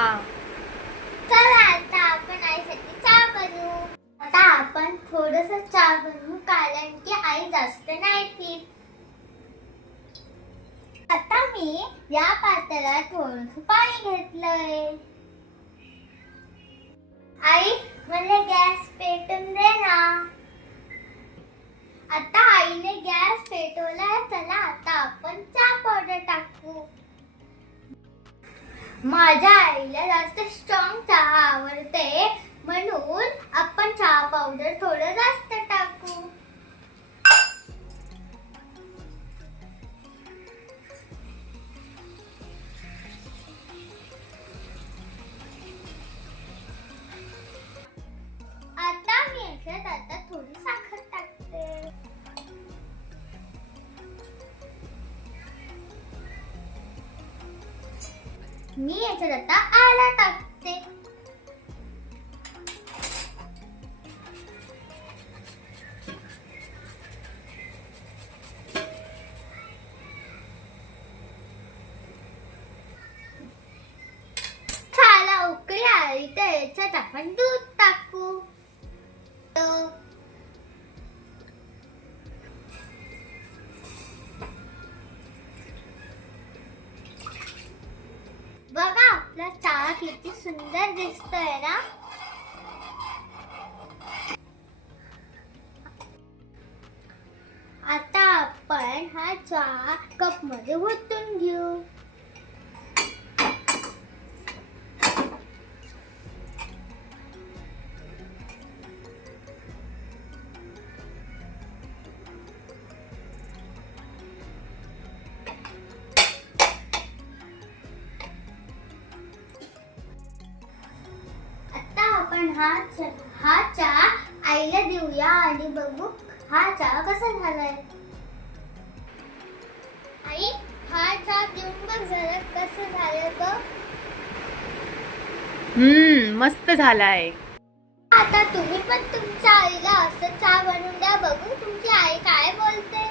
चला आता आपण आईसाठी चहा बनवू. आता आपण थोडस चहा बनवू कारण की आई जास्त नाही पीत. आता मी या पातेल्यात थोडस पाणी घेतलंय. आई मला गॅस पेटवून दे ना. आता आईने गॅस पेटवलाय. चला आता आपण चहा पावडर टाकू. माझ्या आईला जास्त स्ट्रॉंग चहा आवडते म्हणून आपण चहा पावडर थोडं जास्त टाकू. आता मी याच्यात आता थोडी साखर टाकते. मी याच्यात आता आला टाकते. चहाला उकळी आली तर याच्यात आपण दूध टाकू. बघा आपला चहा किती सुंदर दिसतोय ना. आता आपण हा चहा कप मध्ये ओतून घेऊ. आपण हा चहा आईला देऊया आणि बघू हा चहा कसा झालाय. आई हा चहा देऊन बघ जरा कसं झालं बघ. मस्त झालाय. आता तुम्ही पण तुमच्या आईला असं चहा बनवून द्या. बघू तुमची आई काय बोलते.